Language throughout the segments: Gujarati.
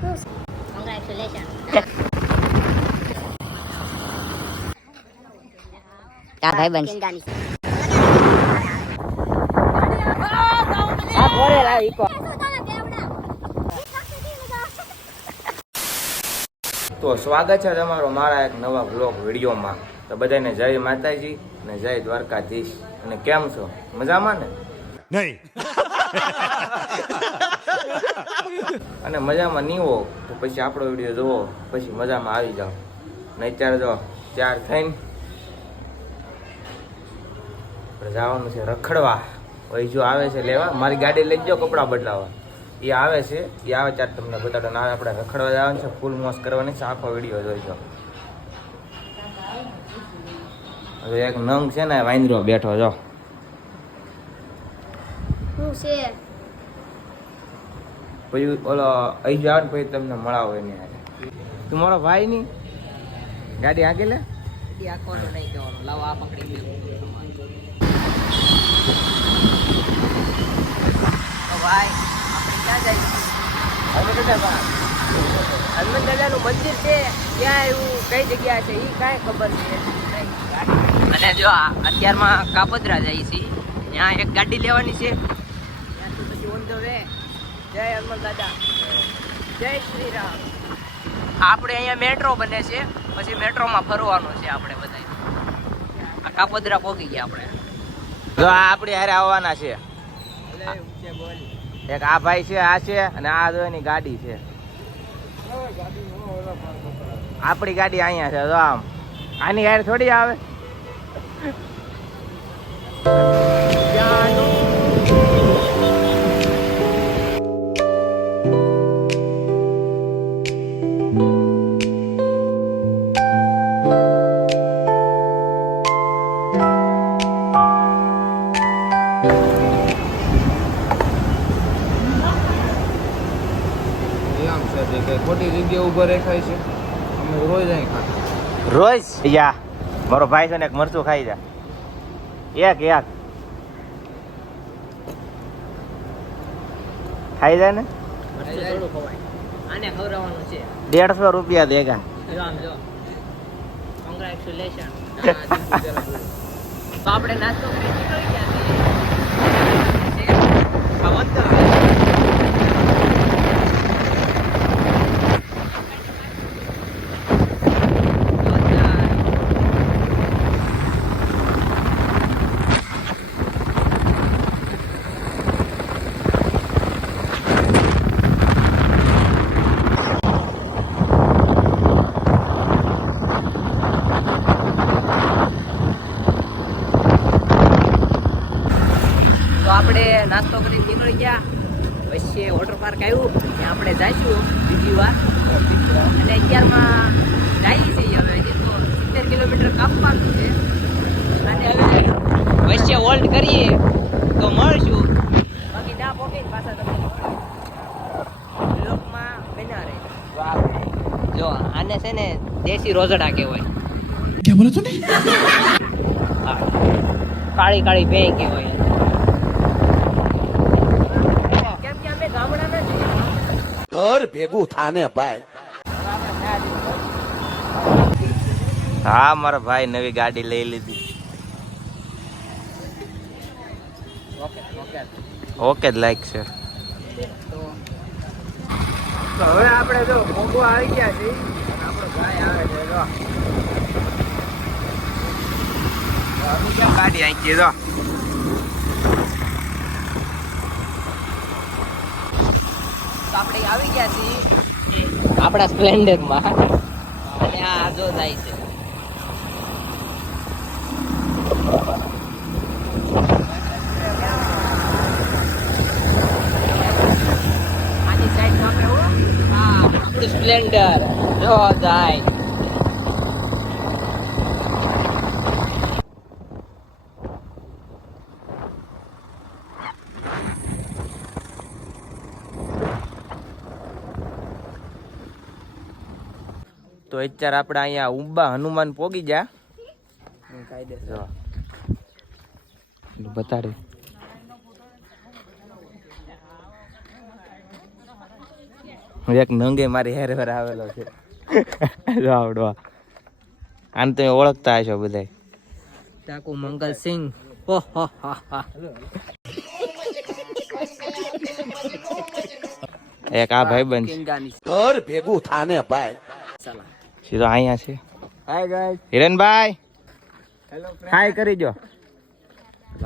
તાર ભાઈ બનશે તો સ્વાગત છે તમારો મારા એક નવા બ્લોગ વિડીયોમાં. તો બધાને જય માતાજી અને જય દ્વારકાધીશ. અને કેમ છો? મજામાં ને? નહીં. અને મજામાં નહીં હો તો પછી આપણો વિડીયો જોવો, પછી મજામાં આવી જાઓ. ને અત્યારે જો 4 થઈને જવાનું છે રખડવા. વૈજુ આવે છે લેવા, મારી ગાડી લઈ જાઓ કપડાં બદલાવા. એ આવે છે, એ આવે ત્યારે તમને બતાડો. ના આપણે રખડવા જવાનું છે, ફૂલ મોજ કરવાની છે. આખો વિડીયો જોઈજો. હવે એક નંગ છે ને વાંદરો બેઠો જો. શું છે? પછી ઓલો અહીં જાવ ને પછી તમને મળાવો એને. તું મારો ભાઈ ની ગાડી આગે લે. આખવાનું નહીં કહેવાનું. લાવો આ પકડી લે. તો ભાઈ આપણે ક્યાં જઈએ? હનુમાન દાદાનું મંદિર છે ત્યાં એવું કઈ જગ્યા છે એ કાંઈ ખબર છે. અને જો અત્યારમાં કાપોદ્રા જાય છે, ત્યાં એક ગાડી લેવાની છે. ત્યાંથી પછી ઓન ધ વે. જય હનુમાન દાદા, જય શ્રી રામ. આપણે અહીંયા મેટ્રો બને છે, પછી મેટ્રોમાં ફરવાનું છે આપણે બધા. આ કાપોદ્રા પહોંચી ગયા આપણે. જો આ આપણી હારે આવવાના છે. એક આ ભાઈ છે, આ છે, અને આ જો એની ગાડી છે. આપણી ગાડી અહીંયા છે. જો આમ આની હારે થોડી આવે. ખોટી જગ્યાએ ઉભો રેખાય છે. અમે રોજ અહીં ખાતા. રોજ યા મારો ભાઈ છે ને એક મરચું ખાઈ જા. એક ખાઈ જાય ને. આને ખવડાવવાનું છે. 150 રૂપિયા દેગા. જો આમ જો. કોંગ્રેચ્યુલેશન. તો આપણે નાસ્તો કરી નીકળી ગયા છીએ. આપણે નાસ્તો કરી નીકળી ગયા. પછી વોટર પાર્ક આવ્યું, ત્યાં આપણે જઈશું બીજી વાર. અને 11માં જઈએ છીએ. હવે હજી તો 70 કિલોમીટર કાપવાનું છે. અને હવે વચ્ચે હોલ્ડ કરીએ તો મળશું, બાકી ના પહોંચી પાછા તમે બ્લોકમાં બના રહે. જો આને છે ને દેશી રોજડા કહેવાય. क्या बोला तूने? કાળી કાળી ભેં કહેવાય. ઘર ભેગું થાને ભાઈ. હા મારા ભાઈ નવી ગાડી લઈ લીધી. ઓકે જ લાઈક છે. તો હવે આપણે જો મોગો આવી ગયા છે. આપણો ભાઈ આવે છે. જો ગાડી આવી ગઈ. જો આપણે આવી ગયા છીએ આપણા સ્પ્લેન્ડરમાં. અને આ જો જાય છે. આની સાઈડમાં આપણે હા આપણું સ્પ્લેન્ડર જો જાય. તો અત્યારે આપણે અહીંયા ઉંબા હનુમાન પોગી ગયા. બતાડે એક નંગે મારી હેર હેર આવેલો છે આવડો આને તમે ઓળખતા હશો બધા. ચાકુ મંગલસિંહ. એક આ ભાઈબંધ કિંગાની ઘર ભેગું થાને ભાઈ. સલાહ. સીધો અહીંયા છે. Hi guys. હિરણભાઈ હેલો હાય કરી દો.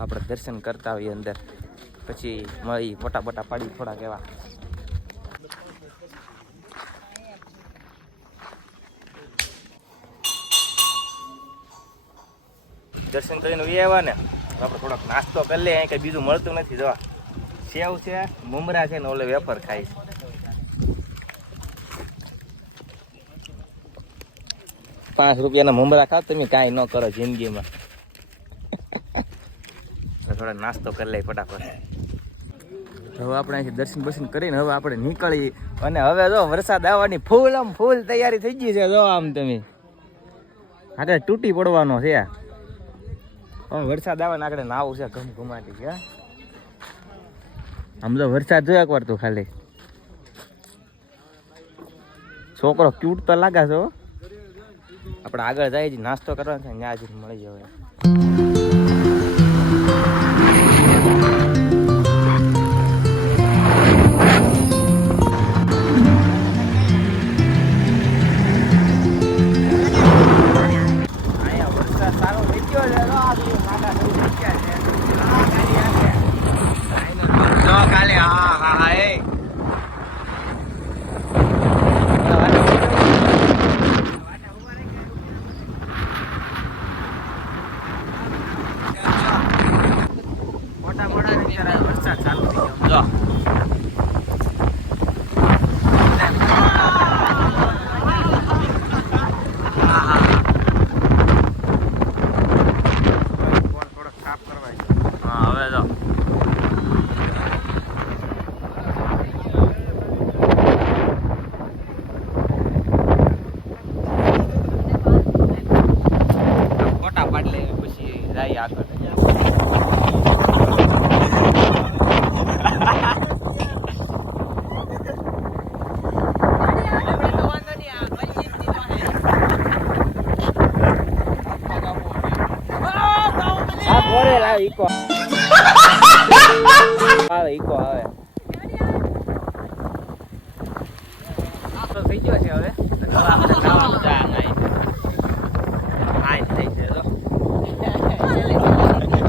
આપણે દર્શન કરતા હોઈએ અંદર, પછી મળી ફોટા બોટા પાડી થોડા કેવા. દર્શન કરીને આવ્યા ને આપણે થોડોક નાસ્તો કરી લઈએ. અહીં કઈ બીજું મળતું નથી. જોવા સેવ છે, મમરા છે ને ઓલે વેફર ખાય છે. ₹5 મમરા ખાવ તમે કાંઈ ન કરો જિંદગીમાં. થોડા નાસ્તો કરી લઈએ ફટાફટ. હવે આપણે અહીંથી દર્શન બર્શન કરીને હવે આપણે નીકળી. અને હવે જો વરસાદ આવવાની ફૂલ આમ ફૂલ તૈયારી થઈ ગઈ છે. જો આમ તમે આગળ તૂટી પડવાનો છે. વરસાદ આવે ને આગળ નાવું છે ઘમ ઘુમાટી છે. આમ તો વરસાદ જોયા એકવાર તું ખાલી. છોકરો ક્યુટ તો લાગે છો. આપણે આગળ જાય નાસ્તો કરવાનો છે, ત્યાં જ મળી જાય. વરસાદ ચાલુ થઈ ગયો. ફોટા પાડી લે પછી જાય આગળ. ઈકો આવે ઈકો આવે. થઈ ગયો છે હવે.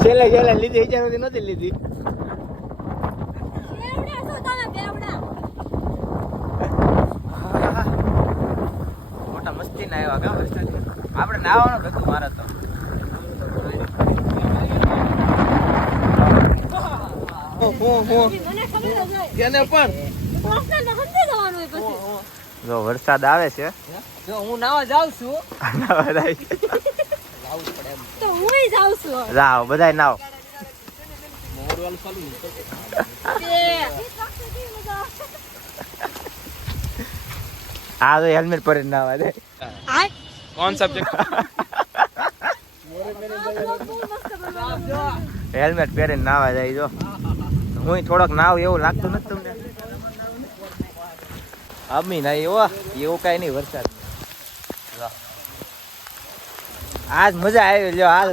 છેલ્લે છેલ્લે લીધી ઈચ્છા નથી લીધી. મોટા મસ્તી ના આવ્યા કા વરસાદ. આપણે નાવાનું હતું મારે તો. જો વરસાદ આવે છે. જો હું નાવા જાઉં છું. તો હુંય જાઉં છું. જાઓ બધાય નાવ. હા તો હેલ્મેટ પહેરીને નાવા દે. કોણ સબ્જેક્ટ? હેલ્મેટ પહેરીને નાવા જાય. જો હું થોડોક નાવ એવું લાગતું નથી તમને? અમી ના એવું કઈ નહીં. વરસાદ આજ મજા આવી. જો આજ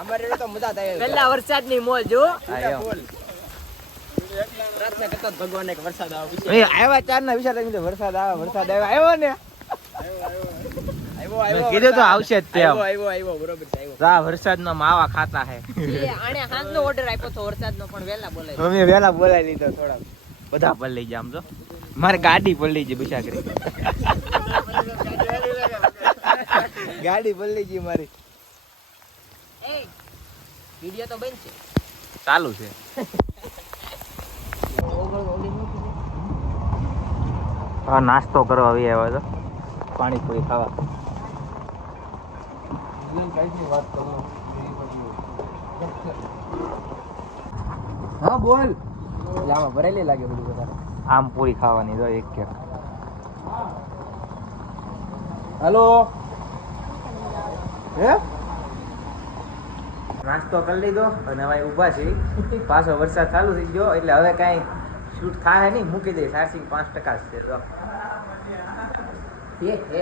અમારે તો મજા આવી. પેલા વરસાદ ની મોજ જો. પ્રાર્થના કરતા ભગવાન એક વરસાદ આવે. આવ્યા ચાર ના વિચાર વરસાદ આવે વરસાદ આવ્યો ને. કીધું તો આવશે જ તે. આવ્યો બરોબર છે. વરસાદ નો માવા ખાતા હે. આને હાથ નો ઓર્ડર આપ્યો તો વરસાદ નો પણ વેલા બોલાય. અમે વેલા બોલાવી લીધો. થોડા બધા પર લઈ જામ. જો મારે ગાડી પર લઈ જઈ બિચારી. ગાડી પર લઈ જઈ મારી. વિડિયો તો બનશે. ચાલુ છે. હા નાસ્તો કરવા આવી આવ્યો તો પાણીપુરી ખાવા. હા બોલ. લામાં ભરેલી લાગે બધું બધા. આમ પૂરી ખાવાની. જો એક કે હેલો. હે નાસ્તો કરી લીધો અને હવે ઊભા છે. પાછો વરસાદ ચાલુ થઈ ગયો એટલે હવે કાંઈ શૂટ થાય નહીં મૂકી દે ચાર્જિંગ 5% છે તો હવે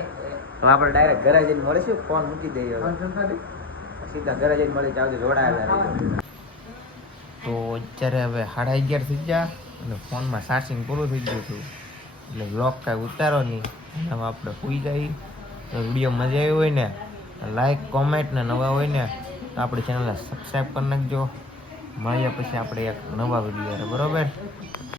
આપણે ડાયરેક્ટ ઘરે જઈને મળીશું ફોન મૂકી દઈએ સીધા ઘરે જઈને મળી જાવ જોડાયેલા રહીશું તો અત્યારે હવે 11:30 થઈ ગયા અને ફોનમાં ચાર્જિંગ પૂરું થઈ ગયું હતું એટલે બ્લોગ કાંઈ ઉતારો નહીં એનામાં આપણે સુઈ જઈએ તો વિડીયો મજા આવી હોય ને લાઈક કોમેન્ટ ને નવા હોય ને તો આપણી ચેનલને સબસ્ક્રાઈબ કરી નાખજો મળીએ પછી આપણે એક નવા વિડીયો બરોબર